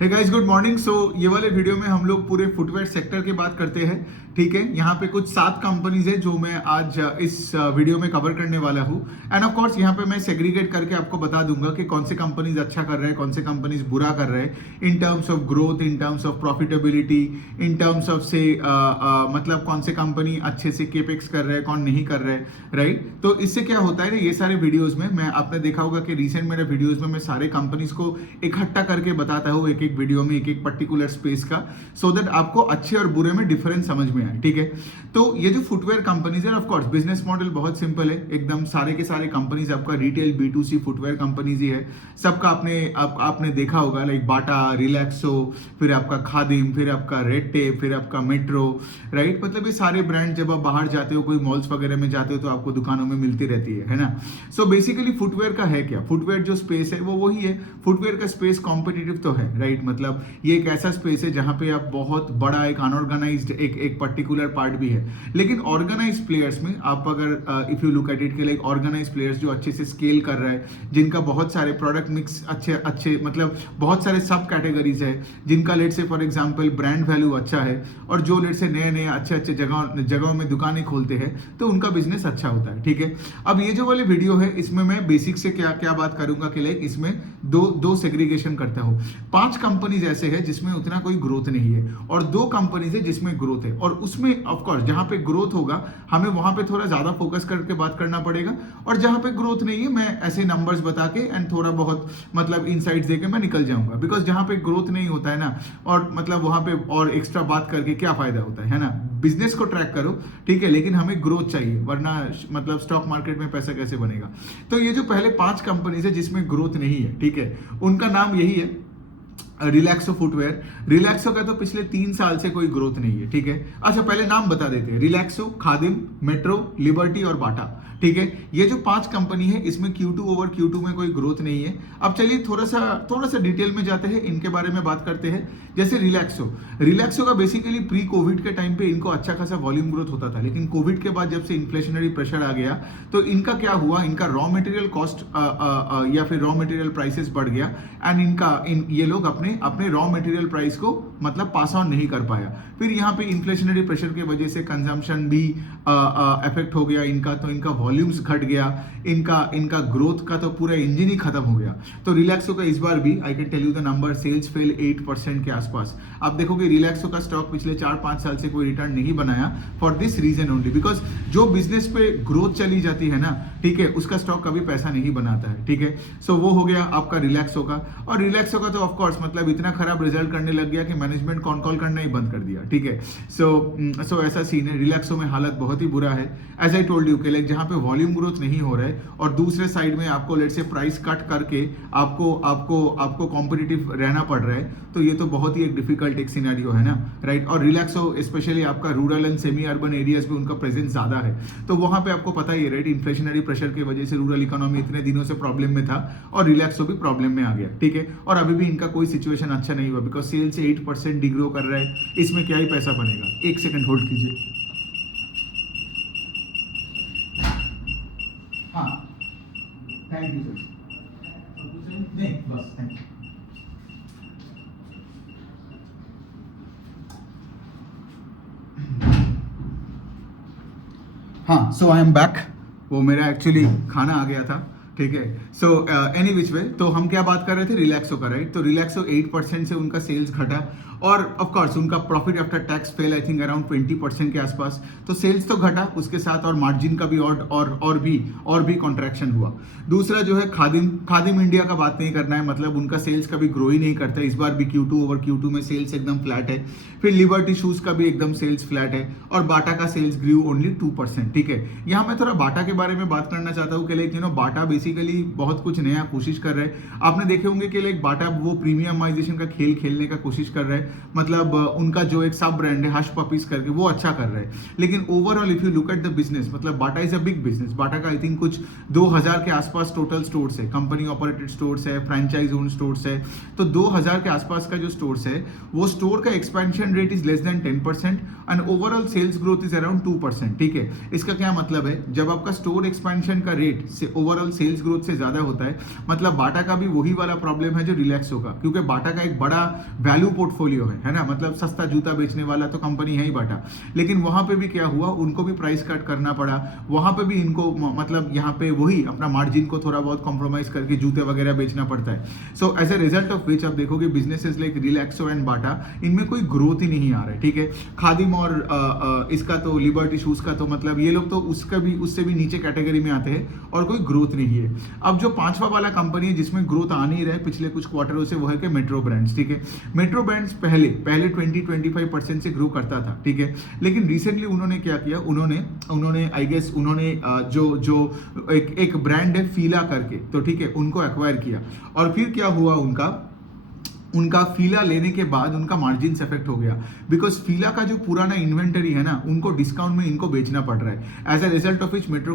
हे guys, good morning. So ये वाले video में हम लोग पूरे फुटवेयर सेक्टर की बात करते हैं। ठीक है, यहाँ पे कुछ 7 कंपनीज है जो मैं आज इस वीडियो में कवर करने वाला हूँ। एंड ऑफ कोर्स यहाँ पे मैं सेग्रीगेट करके आपको बता दूंगा कि कौन से कंपनीज अच्छा कर रहे हैं, कौन से कंपनीज बुरा कर रहे हैं, in terms of growth, in terms of profitability, in terms of से मतलब कौन से कंपनी अच्छे से केपेक्स कर रहे हैं, कौन नहीं कर रहे, राइट। तो इससे क्या होता है ना, ये सारे वीडियोज में मैं आपने देखा होगा कि रिसेंट मेरे वीडियोज में मैं सारे कंपनीज को इकट्ठा करके बताता हूँ एक एक वीडियो में, एक एक पर्टिकुलर स्पेस का, सो दैट आपको अच्छे और बुरे में डिफरेंस समझ में आए। ठीक है, तो ये जो फुटवेयर कंपनीज है, ऑफ कोर्स बिजनेस मॉडल बहुत सिंपल है एकदम। सारे के सारे कंपनीज आपका रिटेल B2C फुटवेयर कंपनीज ही है। सबका आपने देखा होगा, लाइक बाटा, रिलैक्सो, फिर आपका खादिम, फिर आपका रेड टेप, फिर आपका मेट्रो, राइट। मतलब ये सारे ब्रांड जब आप बाहर जाते हो, कोई मॉल्स वगैरह में जाते हो, तो आपको दुकानों में मिलती रहती है ना। सो बेसिकली फुटवेयर का है क्या, फुटवेयर जो स्पेस है वो वही है। फुटवेयर का स्पेस कॉम्पिटिटिव तो है, राइट। मतलब ये एक ऐसा स्पेस है जहां पे आप बहुत बड़ा एक अनऑर्गेनाइज्ड एक पर्टिकुलर पार्ट भी है, लेकिन ऑर्गेनाइज्ड प्लेयर्स में आप अगर if you look at it के लाइक ऑर्गेनाइज्ड प्लेयर्स जो अच्छे से स्केल कर रहे हैं, जिनका बहुत सारे प्रोडक्ट मिक्स अच्छे मतलब बहुत सारे सब कैटेगरीज है, जिनका लेट से फॉर एग्जांपल ब्रांड वैल्यू अच्छा है, और जो लेट से नए अच्छे जगहों में दुकानें खोलते हैं, तो उनका बिजनेस अच्छा होता है। ठीक है, अब ये जो वाली वीडियो है इसमें मैं बेसिक से क्या बात करूंगा कि लाइक इसमें दो सेग्रीगेशन करता हूं। 5 कंपनीज ऐसे हैं जिसमें उतना कोई ग्रोथ नहीं है, और 2 कंपनीज है जिसमें ग्रोथ है। और उसमें ऑफ कोर्स जहां पे ग्रोथ होगा हमें वहां पे थोड़ा ज्यादा फोकस करके बात करना पड़ेगा, और जहां पे ग्रोथ नहीं है मैं ऐसे नंबर्स बता के एंड थोड़ा बहुत मतलब इनसाइट्स देके मैं निकल जाऊंगा। बिकॉज जहां पे ग्रोथ नहीं होता है ना, और मतलब वहां पे और एक्स्ट्रा बात करके क्या फायदा होता है ना। बिजनेस को ट्रैक करो, ठीक है, लेकिन हमें ग्रोथ चाहिए, वरना मतलब स्टॉक मार्केट में पैसा कैसे बनेगा। तो ये जो पहले 5 कंपनीज है जिसमें ग्रोथ नहीं है, ठीक है, उनका नाम यही है रिलैक्सो फुटवेयर। रिलैक्सो का तो पिछले 3 साल से कोई ग्रोथ नहीं है। ठीक है, अच्छा पहले नाम बता देते हैं, रिलैक्सो, खादिम, मेट्रो, लिबर्टी और बाटा। ठीक है, ये जो 5 कंपनी है इसमें Q2 ओवर Q2 में कोई ग्रोथ नहीं है। अब चलिए थोड़ा सा डिटेल में जाते हैं, इनके बारे में बात करते हैं। जैसे रिलैक्सो का बेसिकली प्री कोविड के टाइम पे इनको अच्छा खासा वॉल्यूम ग्रोथ होता था, लेकिन कोविड के बाद जब से इन्फ्लेशनरी प्रेशर आ गया, तो इनका क्या हुआ, इनका रॉ मटेरियल कॉस्ट या फिर रॉ मटेरियल प्राइसेस बढ़ गया, एंड ये लोग अपने रॉ मटेरियल प्राइस को मतलब पास ऑन नहीं कर पाया। फिर यहाँ पे इन्फ्लेशनरी प्रेशर की वजह से कंजम्पशन भी इफेक्ट हो गया इनका, तो इनका वॉल्यूम्स घट गया, इनका ग्रोथ का तो पूरा इंजन ही खत्म हो गया। तो रिलैक्सो का इस बार भी I can tell you the number, sales fell 8% के आसपास। आप देखोगे रिलैक्सो का स्टॉक पिछले 4-5 साल से कोई रिटर्न नहीं बनाया, for this reason only, because जो बिजनेस पे ग्रोथ चली जाती है ना, ठीक है, उसका स्टॉक कभी पैसा नहीं बनाता है। ठीक है, सो वो हो गया आपका रिलैक्सो का। और रिलैक्सो का तो ऑफकोर्स मतलब इतना खराब रिजल्ट करने लग गया कि मैनेजमेंट कॉल करना ही बंद कर दिया। ठीक है, सो ऐसा सीन है, रिलैक्सो में हालत बहुत ही बुरा है। एज आई टोल्ड यू कि लाइक जहां पे वॉल्यूम ग्रोथ नहीं हो रहा है, और दूसरे साइड में आपको लेट से प्राइस कट करके आपको कॉम्पिटिटिव रहना पड़ रहा है, तो ये तो बहुत ही एक डिफिकल्ट एक सिनेरियो है ना, राइट। और रिलैक्सो स्पेशली आपका rural and semi urban areas में उनका प्रेजेंस ज्यादा है, तो वहां पे आपको पता ही है, राइट, इन्फ्लेशनरी प्रेशर की वजह से रूरल इकोनॉमी इतने दिनों से प्रॉब्लम में था, और रिलैक्सो भी प्रॉब्लम में आ गया। ठीक है, और अभी भी इनका कोई सिचुएशन अच्छा नहीं हुआ, बिकॉज सेल्स 8% डिग्रो कर रहा है, इसमें क्या ही पैसा बनेगा। एक सेकंड होल्ड कीजिए। हाँ, थैंक यू सर। नहीं बस थैंक यू। हाँ, सो आई एम बैक। वो मेरा एक्चुअली खाना आ गया था। ठीक है, सो एनी विच वे, तो हम क्या बात कर रहे थे, रिलैक्सो का, राइट। तो रिलैक्सो 8% से उनका सेल्स घटा, और ऑफ कोर्स उनका profit after tax fail I think around 20% के आसपास। तो सेल्स तो घटा, उसके साथ और मार्जिन का भी और भी कॉन्ट्रैक्शन हुआ। दूसरा जो है खादिम इंडिया का बात नहीं करना है, मतलब उनका सेल्स कभी ग्रो ही नहीं करता, इस बार भी Q2 ओवर Q2 में सेल्स एकदम फ्लैट है। फिर लिबर्टी शूज का भी एकदम सेल्स फ्लैट है, और बाटा का सेल्स ग्रू ओनली 2%। ठीक है, यहाँ मैं थोड़ा बाटा के बारे में बात करना चाहता हूँ कि like you know Bata basically बहुत कुछ नया कोशिश कर रहे हैं। आपने देखे होंगे कि लाइक बाटा वो प्रीमियमाइजेशन का खेल खेलने का कोशिश कर रहे हैं, मतलब उनका जो एक सब ब्रांड है हश पपीज करके, वो अच्छा कर रहे हैं। लेकिन overall if you look at the business, मतलब बाटा इज अ बिग बिजनेस। बाटा का आई थिंक कुछ 2000 के आसपास टोटल स्टोर्स है, कंपनी ऑपरेटेड स्टोर्स है, फ्रेंचाइज ओन स्टोर्स है। तो 2000 के आसपास का जो स्टोर्स है, वो स्टोर का expansion rate is less than 10%, and overall sales growth is around 2%। ठीक है, इसका क्या मतलब है, जब आपका स्टोर एक्सपेंशन का रेट से ओवरऑल सेल्स सेल्स ग्रोथ से ज्यादा होता है, मतलब बाटा का भी वही वाला प्रॉब्लम है जो रिलैक्सो का, क्योंकि बाटा का एक बड़ा वैल्यू पोर्टफोलियो है ना, मतलब सस्ता जूता बेचने वाला तो कंपनी है ही बाटा। लेकिन वहां पे भी क्या हुआ, उनको भी प्राइस कट करना पड़ा, वहां पे भी इनको मतलब यहाँ पे वही अपना मार्जिन को थोड़ा बहुत कॉम्प्रोमाइज करके जूते वगैरह बेचना पड़ता है। So as a result of which आप देखोगे businesses like Relaxo and Bata, इनमें कोई ग्रोथ ही नहीं आ रहा है, ठीक है। खादिम और इसका तो लिबर्टी शूज का तो मतलब ये लोग तो उससे भी नीचे कैटेगरी में आते हैं और कोई ग्रोथ नहीं है। अब जो पांचवा वाला कंपनी है जिसमें ग्रोथ आ नहीं रहा है पिछले कुछ क्वार्टरों से, वो है कि मेट्रो ब्रांड्स, ठीक है। मेट्रो ब्रांड्स पहले 20-25% से ग्रो करता था, ठीक है, लेकिन रिसेंटली उन्होंने क्या किया, उन्होंने आई गेस उन्होंने जो एक ब्रांड है फीला करके, तो ठीक है, उनको एक्वायर किया। और फिर क्या हुआ, उनका फीला लेने के बाद उनका मार्जिन इफेक्ट हो गया, बिकॉज फीला का जो पुराना इन्वेंटरी है ना, उनको डिस्काउंट में इनको बेचना पड़ रहा है। As a result of which Metro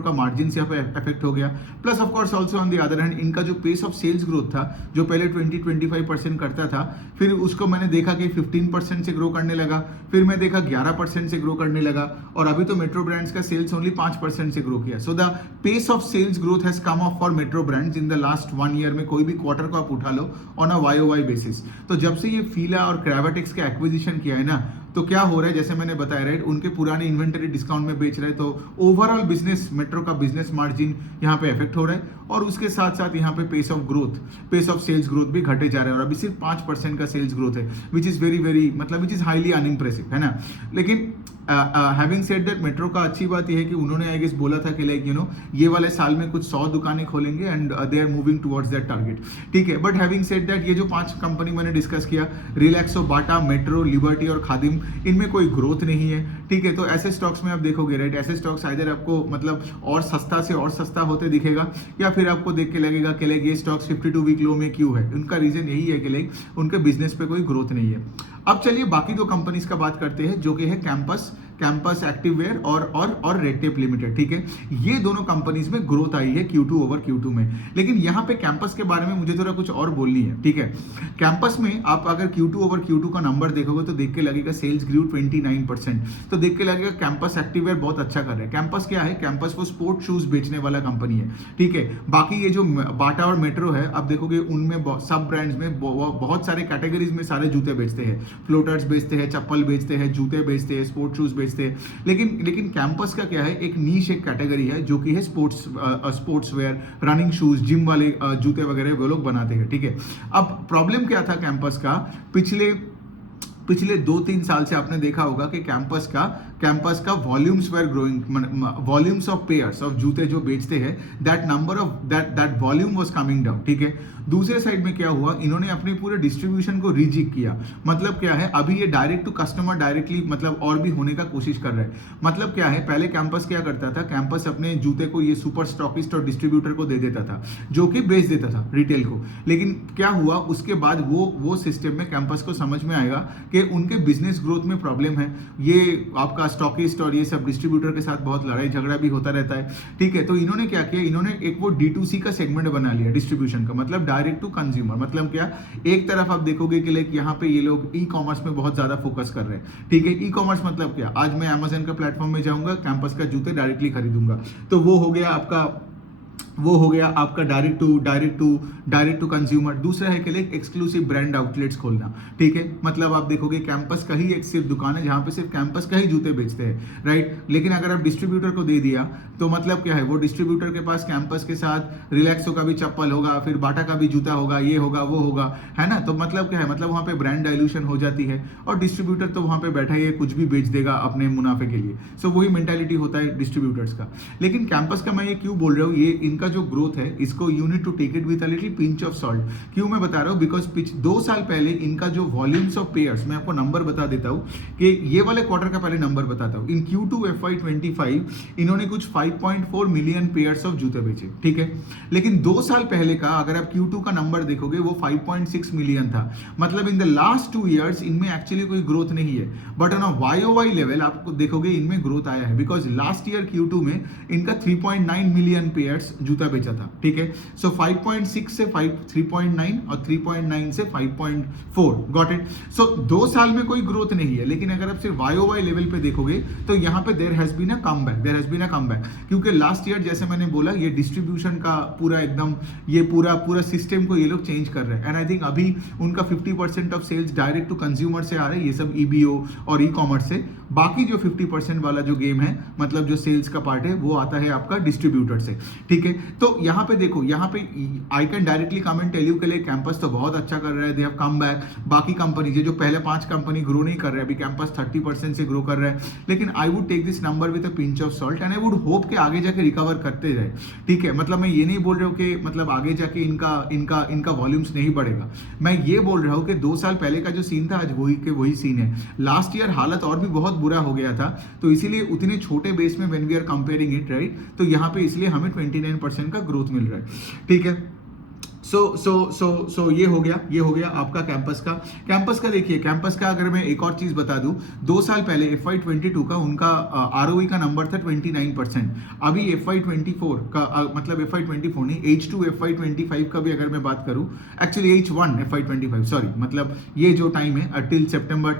का मार्जिन यहाँ पे इफेक्ट हो गया। Plus of course also on the other hand इनका जो पेस ऑफ सेल्स ग्रोथ था, जो पहले 20-25% करता था, फिर उसको मैंने देखा कि 15% से ग्रो करने लगा, फिर मैं देखा 11% से ग्रो करने लगा, और अभी तो मेट्रो ब्रांड्स का सेल्स ओनली 5% से ग्रो किया। So the pace of sales growth has come off for Metro brands in the last 1 year में। कोई भी क्वार्टर को आप उठा लो ऑन अ YOY बेसिस। तो जब से ये फीला और क्रावाटेक्स का एक्विजिशन किया है ना, तो क्या हो रहा है, जैसे मैंने बताया राइट, उनके पुराने इन्वेंटरी डिस्काउंट में बेच रहे हैं, तो ओवरऑल बिजनेस मेट्रो का बिजनेस मार्जिन यहाँ पे इफेक्ट हो रहा है, और उसके साथ साथ यहाँ पे पेस ऑफ सेल्स ग्रोथ भी घटे जा रहे हैं, और अभी सिर्फ 5% का सेल्स ग्रोथ है, विच इज वेरी मतलब विच इज हाईली अनइम्प्रेसिव, है ना। लेकिन हैविंग सेड दैट, मेट्रो का अच्छी बात यह है कि उन्होंने आई गेस बोला था कि लाइक ये वाले साल में कुछ 100 दुकानें खोलेंगे and they are moving towards that target, ठीक है। बट हैविंग सेड दैट, ये जो 5 कंपनी मैंने डिस्कस किया, रिलैक्सो, बाटा, मेट्रो, लिबर्टी और खादिम, इनमें कोई ग्रोथ नहीं है, ठीक है। तो ऐसे स्टॉक्स में आप देखोगे राइट, ऐसे स्टॉक्स आइदर आपको मतलब और सस्ता से और सस्ता होते दिखेगा, या फिर आपको देख के लगेगा कि लाइक ये स्टॉक्स 52 वीक लो में क्यों है। उनका रीजन यही है कि लाइक उनके बिजनेस पे कोई ग्रोथ नहीं है। अब चलिए बाकी 2 कंपनीज का बात करते हैं, जो कि है कैंपस एक्टिववेयर और रेडटेप लिमिटेड, ठीक है। ये दोनों कंपनीज में ग्रोथ आई है Q2 ओवर Q2 में। लेकिन यहाँ पे कैंपस के बारे में मुझे थोड़ा कुछ और बोलनी है, ठीक है। कैंपस में आप अगर Q2 ओवर Q2 का नंबर देखोगे तो देख के लगेगा सेल्स ग्रू 29%, तो देख के लगेगा कैंपस एक्टिववेयर बहुत अच्छा कर रहा है। कैंपस क्या है, कैंपस वो स्पोर्ट शूज बेचने वाला कंपनी है, ठीक है। बाकी ये जो बाटा और मेट्रो है, आप देखोगे उनमें सब ब्रांड्स में बहुत सारे कैटेगरीज में सारे जूते बेचते हैं, फ्लोटर्स बेचते हैं, चप्पल बेचते हैं, जूते बेचते हैं, स्पोर्ट शूज बेचते हैं। लेकिन कैंपस का क्या है, एक नीश एक कैटेगरी है जो कि है sports wear, running shoes, gym वाले जूते वगैरह वो लोग बनाते हैं, ठीक है। अब प्रॉब्लम क्या था कैंपस का, पिछले 2-3 साल से आपने देखा होगा कि कैंपस का volumes were growing, volumes of pairs of जूते जो बेचते हैं, that volume was coming down, ठीक है। दूसरे साइड में क्या हुआ, इन्होंने अपने पूरे डिस्ट्रीब्यूशन को रीजिक किया। मतलब क्या है, अभी ये डायरेक्ट टू कस्टमर डायरेक्टली मतलब और भी होने का कोशिश कर रहे हैं। मतलब क्या है, पहले कैंपस क्या करता था, कैंपस अपने जूते को ये सुपर स्टॉकिस्ट और डिस्ट्रीब्यूटर को दे देता था, जो कि बेच देता था रिटेल को। लेकिन क्या हुआ, उसके बाद वो सिस्टम में कैंपस को समझ में आएगा कि उनके बिजनेस ग्रोथ में प्रॉब्लम है, ये आपका स्टॉकिस्ट और ये सब डिस्ट्रीब्यूटर के साथ बहुत लड़ाई झगड़ा भी होता रहता है, ठीक है। तो इन्होंने क्या किया, इन्होंने एक वो D2C का सेगमेंट बना लिया डिस्ट्रीब्यूशन का, मतलब डायरेक्ट टू कंज्यूमर। मतलब क्या, एक तरफ आप देखोगे कि लाइक यहाँ पे ये लोग ई कॉमर्स में बहुत ज्यादा फोकस कर रहे हैं, ठीक है। ई कॉमर्स मतलब क्या, आज मैं अमेजन का प्लेटफॉर्म में जाऊंगा, कैंपस का जूते डायरेक्टली खरीदूंगा, तो वो हो गया आपका डायरेक्ट टू कंज्यूमर। दूसरा है कि लाइक एक्सक्लूसिव ब्रांड आउटलेट्स खोलना, ठीक है। मतलब आप देखोगे कैंपस का ही एक सिर्फ दुकान है जहां पे सिर्फ कैंपस का ही जूते बेचते हैं, राइट। लेकिन अगर आप डिस्ट्रीब्यूटर को दे दिया तो मतलब क्या है, वो डिस्ट्रीब्यूटर के पास कैंपस के साथ रिलैक्सो का भी चप्पल होगा, फिर बाटा का भी जूता होगा, ये होगा वो होगा, है ना। तो मतलब क्या है, मतलब वहां पे ब्रांड डाइल्यूशन हो जाती है, और डिस्ट्रीब्यूटर तो वहां पे बैठा ही कुछ भी बेच देगा अपने मुनाफे के लिए। सो वही मेंटालिटी होता है डिस्ट्रीब्यूटर्स का। लेकिन कैंपस का मैं ये क्यों बोल रहा हूँ, ये इनका जो ग्रोथ है, इसको you need to take it with a little pinch of salt. क्यों मैं बता रहा हूँ, बिकॉज 2 साल पहले इनका जो वॉल्यूम्स ऑफ पेयर्स, मैं आपको नंबर बता देता हूँ कि ये वाले क्वार्टर का पहले नंबर बताता हूँ। इन Q2 FY25 इन्होंने कुछ 5.4 मिलियन पेयर्स ऑफ जूते बेचे, ठीक है। लेकिन 2 साल पहले का अगर आप Q2 का नंबर देखोगे, वो 5.6 मिलियन था। मतलब इन द लास्ट 2 ईयर्स इनमें एक्चुअली कोई ग्रोथ नहीं है, but on a YOY level आपको देखोगे इनमें ग्रोथ आया है, बिकॉज लास्ट ईयर Q2 में इनका 3.9 मिलियन पेयर्स जूता बेचा था, ठीक है। सो 5.6 से 3.9 और 3.9 से 5.4, गॉट इट। सो 2 साल में कोई ग्रोथ नहीं है, लेकिन अगर आप सिर्फ YOY लेवल पे देखोगे तो यहाँ पे there has been a comeback, क्योंकि लास्ट ईयर जैसे मैंने बोला ये डिस्ट्रीब्यूशन का पूरा एकदम ये पूरा सिस्टम को ये लोग चेंज कर रहे हैं। एंड आई थिंक अभी उनका 50% of sales direct to consumer से आ रहे हैं, ये सब EBO और ई-कॉमर्स से। बाकी जो 50% वाला जो गेम है, मतलब जो सेल्स का पार्ट है, वो आता है आपका डिस्ट्रीब्यूटर से, ठीक है। तो यहाँ पे देखो, यहाँ पे I can directly come and tell you के लिए कैंपस तो बहुत अच्छा कर रहा है, दे हैव कम बैक। बाकी कंपनी जो पहले 5 कंपनी ग्रो नहीं कर रहे हैं, अभी कैंपस 30% से ग्रो कर रहा है, लेकिन I would take this number with a pinch of salt and I would hope कि आगे जाके रिकवर करते रहे, ठीक है। मतलब मैं ये नहीं बोल रहा हूँ कि मतलब आगे जाके इनका वॉल्यूम्स नहीं बढ़ेगा, मैं ये बोल रहा हूँ कि 2 साल पहले का जो सीन था आज वही सीन है। लास्ट ईयर हालत और भी बहुत बुरा हो गया था, तो इसीलिए उतने छोटे बेस में when we are comparing it, right, तो यहाँ पे इसलिए हमें 29% का ग्रोथ मिल रहा है, ठीक है। सो ये हो गया आपका कैंपस का देखिए, कैंपस का अगर मैं एक और चीज बता दूं, 2 साल पहले FY22 का उनका ROE का नंबर था 29%। अभी FY24 का मतलब FY24 नहीं, H2 FY25 का भी अगर मैं बात करूं, एक्चुअली H1 FY25 सॉरी, मतलब ये जो टाइम है टिल September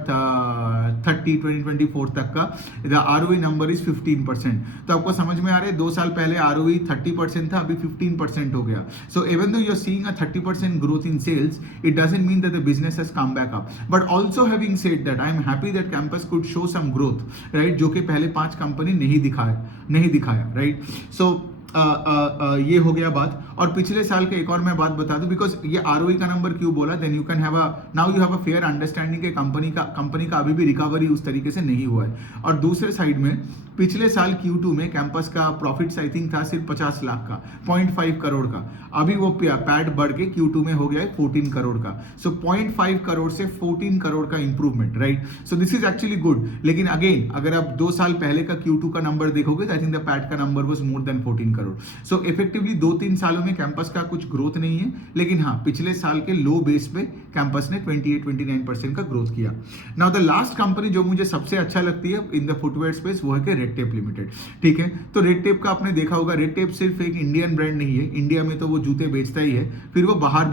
30 2024 तक का द ROE नंबर इज 15%। तो आपको समझ में आ रहा है, 2 साल पहले ROE 30% था, अभी 15% हो गया। So even though you are seeing a 30% growth in sales, it doesn't mean that the business has come back up. But also having said that, I am happy that campus could show some growth, right? जो कि पहले 5 company नहीं दिखाया, right? So ये हो गया बात। और पिछले साल के एक और मैं बात बता दूं, बिकॉज ये ROE का नंबर क्यों बोला, then you can have now you have a fair understanding कि कंपनी का अभी भी रिकवरी उस तरीके से नहीं हुआ है। और दूसरे साइड में पिछले साल Q2 में कैंपस का प्रॉफिट्स आई थिंक था सिर्फ 50 लाख का, 0.5 करोड़ का। अभी वो पैड बढ़ के Q2 में हो गया है 14 करोड़ का। सो 0.5 करोड़ से 14 करोड़ का improvement, right. So this is actually good. लेकिन अगेन अगर आप 2 साल पहले का Q2 का नंबर देखोगे, आई थिंक द पैड का number was more than 14 crore. So effectively 2-3 सालों में कैंपस का कुछ ग्रोथ नहीं है, लेकिन हाँ पिछले साल के लो बेस पे कैंपस ने 28-29% का ग्रोथ किया। नाउ द लास्ट कंपनी जो मुझे सबसे अच्छा लगती है इन द फुटवेयर स्पेस, वो है कि रेड टेप लिमिटेड, ठीक है। तो रेड टेप का आपने देखा होगा, रेड टेप सिर्फ एक इंडियन ब्रांड नहीं है, इंडिया में तो वो जूते बेचता ही है, फिर वो बाहर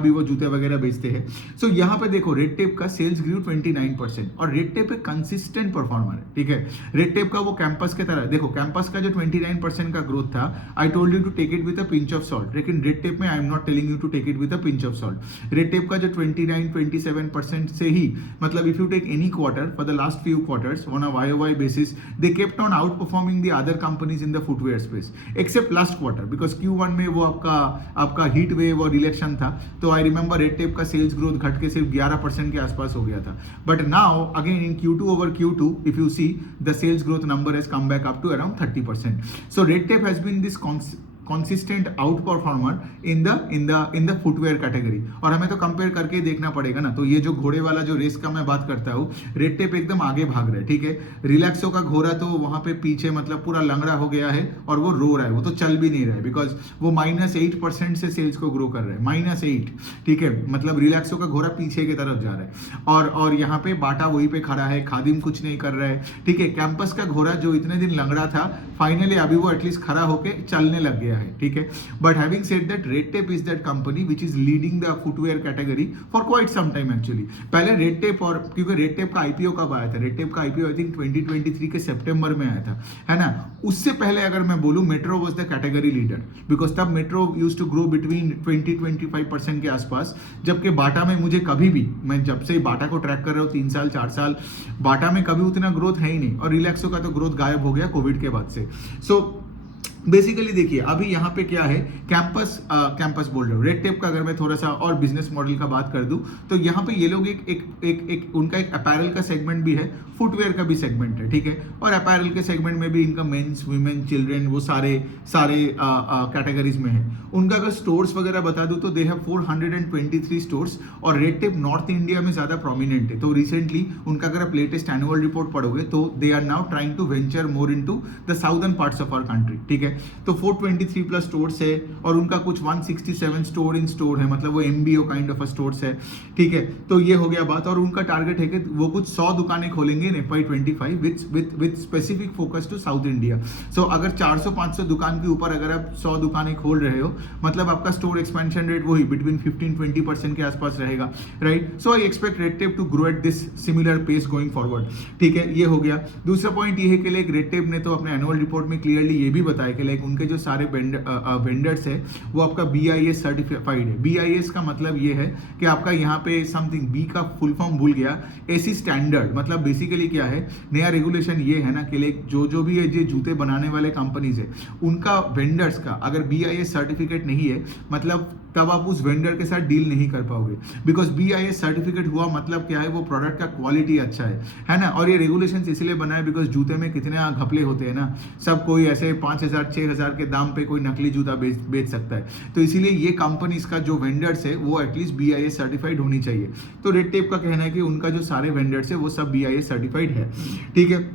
भी वो जूते वगैरह बेचते हैं। सो यहाँ पे देखो रेड टेप का सेल्स ग्रू 29% और रेड टेप एक कंसिस्टेंट परफॉर्मर है, ठीक है। रेड टेप का वो कैंपस के तरह देखो, कैंपस का जो 29% का ग्रोथ था, I told you to take it with a pinch of salt, लेकिन रेड टेप में I am not telling you to take it with a pinch of salt. Red tape का जो 29-27% से ही, मतलब if you take any quarter for the last few quarters on a YOY basis, they kept on outperforming the other companies in the footwear space except last quarter, because Q1 में वो आपका heat wave और election था, तो I remember red tape का sales growth घट के सिर्फ 11% के आसपास हो गया था। But now again in Q2 over Q2 if you see, the sales growth number has come back up to around 30%. So red tape has been this consistent outperformer in the footwear category। और हमें तो compare करके देखना पड़ेगा ना, तो ये जो घोड़े वाला जो रेस का मैं बात करता हूँ, रेड टेप एकदम आगे भाग रहा है, ठीक है। रिलैक्सो का घोड़ा तो वहां पे पीछे मतलब पूरा लंगड़ा हो गया है और वो रो रहा है, वो तो चल भी नहीं रहा है, बिकॉज वो -8% से सेल्स को ग्रो कर रहा है, -8, ठीक है। मतलब रिलैक्सो का घोड़ा पीछे की तरफ जा रहा है और यहाँ पे बाटा वहीं पे खड़ा है, खादिम कुछ नहीं कर रहा है, ठीक है। कैंपस का घोड़ा जो इतने दिन लंगड़ा था, फाइनली अभी वो एटलीस्ट खड़ा होके चलने लग गया है, ठीक है। But having said that, Red Tape is that company which is leading the footwear category for quite some time actually. पहले रेड टेप, और क्योंकि रेड टेप का IPO कब आया था, रेड टेप का IPO आई थिंक 2023 के सितंबर में आया था, है ना। उससे पहले अगर मैं बोलूं, Metro was the category leader, because तब Metro used to grow between 20-25% के आसपास, जबकि बाटा में मुझे कभी भी, मैं जब से बाटा को ट्रैक कर रहा हूँ 3 साल 4 साल, बाटा में कभी उतना ग्रोथ है ही नहीं, और रिलैक्सो का तो ग्रोथ गायब हो गया कोविड के बाद से। सो बेसिकली देखिए अभी यहाँ पे क्या है, कैंपस बोल रहे हो। रेड टेप का अगर मैं थोड़ा सा और बिजनेस मॉडल का बात कर दूं, तो यहाँ पे ये लोग एक उनका एक अपैरल का सेगमेंट भी है, फुटवेयर का भी सेगमेंट है, ठीक है। और अपैरल के सेगमेंट में भी इनका मेंस, वीमेन, चिल्ड्रन, वो सारे कैटेगरीज में है। उनका अगर स्टोर्स वगैरह बता दूं तो दे हैव 423 स्टोर्स, और रेड टेप नॉर्थ इंडिया में ज्यादा प्रोमिनेंट है। तो रिसेंटली उनका अगर आप लेटेस्ट एनुअल रिपोर्ट पढ़ोगे तो they are now trying to venture more into the southern parts of our country, ठीक है। है। तो 423 प्लस स्टोर्स है और उनका कुछ 167 स्टोर इन स्टोर है, मतलब वो MBO काइंड ऑफ स्टोर्स है, ठीक है। तो ये हो गया बात। और उनका टारगेट है कि वो कुछ 100 दुकानें खोलेंगे in FY25 with specific focus to South India. So अगर 400-500 दुकान के ऊपर अगर आप 100 दुकानें खोल रहे हो, मतलब आपका स्टोर एक्सपेंशन रेट वही बिटवीन 15-20% के आसपास रहेगा, right. So I expect Red Tape to grow at this similar pace going forward, ठीक है। ये हो गया। दूसरा पॉइंट ये है कि लाइक रेड टेप ने तो अपने एनुअल रिपोर्ट में क्लियरली ये भी बताया कि लाइक उनके जो सारे वेंडर्स है वो आपका BIS सर्टिफाइड है। BIS का मतलब ये है कि आपका यहाँ पे समथिंग, बी का फुल फॉर्म भूल गया, एसी स्टैंडर्ड, मतलब बेसिकली क्या है, नया रेगुलेशन ये है ना कि लाइक जो भी है जो जूते बनाने वाले कंपनीज है उनका वेंडर्स का अगर BIS सर्टिफिकेट नहीं है, मतलब तब आप उस वेंडर के साथ डील नहीं कर पाओगे। बिकॉज BIS सर्टिफिकेट हुआ मतलब क्या है, वो प्रोडक्ट का क्वालिटी अच्छा है ना। और ये रेगुलेशंस इसलिए बना है बिकॉज जूते में कितने घपले होते हैं ना, सब कोई ऐसे 5,000-6,000 के दाम पे कोई नकली जूता बेच सकता है। तो इसीलिए ये कंपनीज का जो वेंडर्स है वो एटलीस्ट BIS सर्टिफाइड होनी चाहिए। तो रेड टेप का कहना है कि उनका जो सारे वेंडर्स है वो सब BIS सर्टिफाइड है, ठीक है।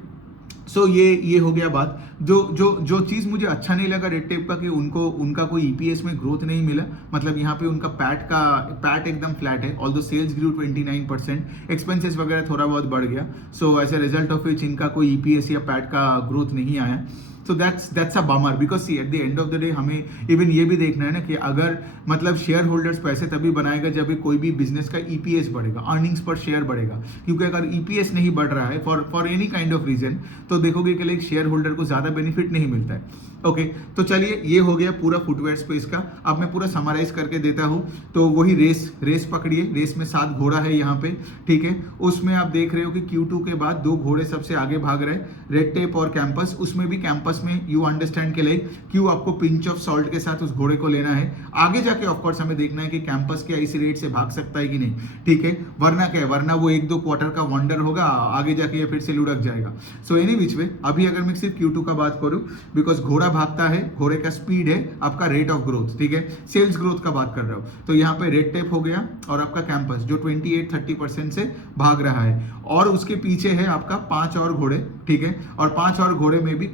सो ये हो गया बात। जो चीज़ मुझे अच्छा नहीं लगा रेड टेप का कि उनका कोई EPS में ग्रोथ नहीं मिला, मतलब यहाँ पे उनका पैट एकदम फ्लैट है। ऑल्दो सेल्स ग्रू 29%, एक्सपेंसेस वगैरह थोड़ा बहुत बढ़ गया। So as a result of which इनका कोई EPS या पैट का ग्रोथ नहीं आया। So that's a bummer because see at the end of the day हमें इवन ये भी देखना है ना कि अगर मतलब शेयर होल्डर्स पैसे तभी बनाएगा जब कोई भी बिजनेस का EPS बढ़ेगा, अर्निंग्स पर शेयर बढ़ेगा। क्योंकि अगर EPS नहीं बढ़ रहा है for any kind of reason, तो देखोगे कि लाइक शेयर होल्डर को ज्यादा बेनिफिट नहीं मिलता है। ओके, तो चलिए ये हो गया पूरा फुटवेयर स्पेस का। अब मैं पूरा समराइज करके देता हूँ। तो वही रेस पकड़िए, रेस में 7 घोड़ा है यहाँ पे, ठीक है। उसमें आप देख रहे हो कि Q2 के बाद 2 घोड़े सबसे आगे भाग रहे हैं, रेड टेप और कैंपस। उसमें भी कैंपस में यू अंडरस्टैंड के लाइक क्यों आपको पिंच ऑफ सॉल्ट के साथ उस घोड़े को लेना है। आगे जाके ऑफकोर्स हमें देखना है कि कैंपस के इस रेट से भाग सकता है कि नहीं, ठीक है। वरना क्या है, वरना वो 1-2 क्वार्टर का वंडर होगा, आगे जाके ये फिर से लुढ़क जाएगा। सो एनी विच वे, अभी अगर मैं सिर्फ Q2 का बात करूं, बिकॉज घोड़ा भागता है, घोड़े का स्पीड है आपका रेट ऑफ ग्रोथ, ठीक है। सेल्स ग्रोथ का बात कर रहा हूं, तो यहाँ पे रेड टेप हो गया और आपका कैंपस जो 28-30% से भाग रहा है। और उसके पीछे है आपका 5 और घोड़े, ठीक है। और 5 और घोड़े में भी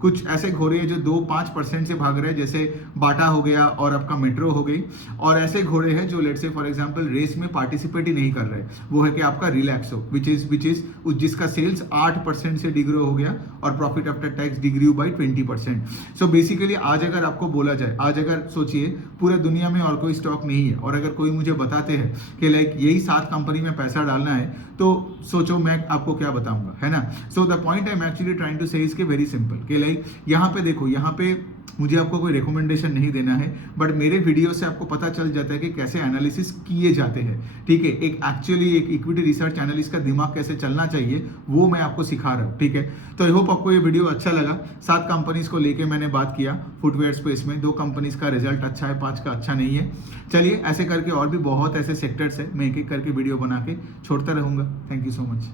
कुछ ऐसे घोड़े हैं जो 2-5% से भाग रहे हैं, जैसे बाटा हो गया और आपका मेट्रो हो गई। और ऐसे घोड़े हैं जो let's say for example race में पार्टिसिपेट ही नहीं कर रहे, वो है कि आपका रिलैक्सो विच इज जिसका सेल्स 8% से डिग्रो हो गया और profit after tax degrew by 20%। So basically आज अगर आपको बोला जाए, आज अगर सोचिए पूरे दुनिया में और कोई स्टॉक नहीं है और अगर कोई मुझे बताते हैं कि लाइक यही 7 कंपनी में पैसा डालना है, तो सोचो मैं आपको क्या बताऊंगा, है ना। So the point I am actually trying to say is के वेरी सिंपल कि लाइक यहाँ पे देखो, यहाँ पे मुझे आपको कोई रिकमेंडेशन नहीं देना है, बट मेरे वीडियो से आपको पता चल जाता है कि कैसे एनालिसिस किए जाते हैं, ठीक है। एक इक्विटी रिसर्च एनालिस्ट का दिमाग कैसे चलना चाहिए वो मैं आपको सिखा रहा हूँ, ठीक है। तो आई होप आपको ये वीडियो अच्छा लगा। 7 कंपनीज को लेके मैंने बात किया फुटवेयर स्पेस में, 2 कंपनीज का रिजल्ट अच्छा है, 5 का अच्छा नहीं है। चलिए ऐसे करके और भी बहुत ऐसे सेक्टर्स है, मैं एक एक करके वीडियो बना के छोड़ता रहूंगा। Thank you so much.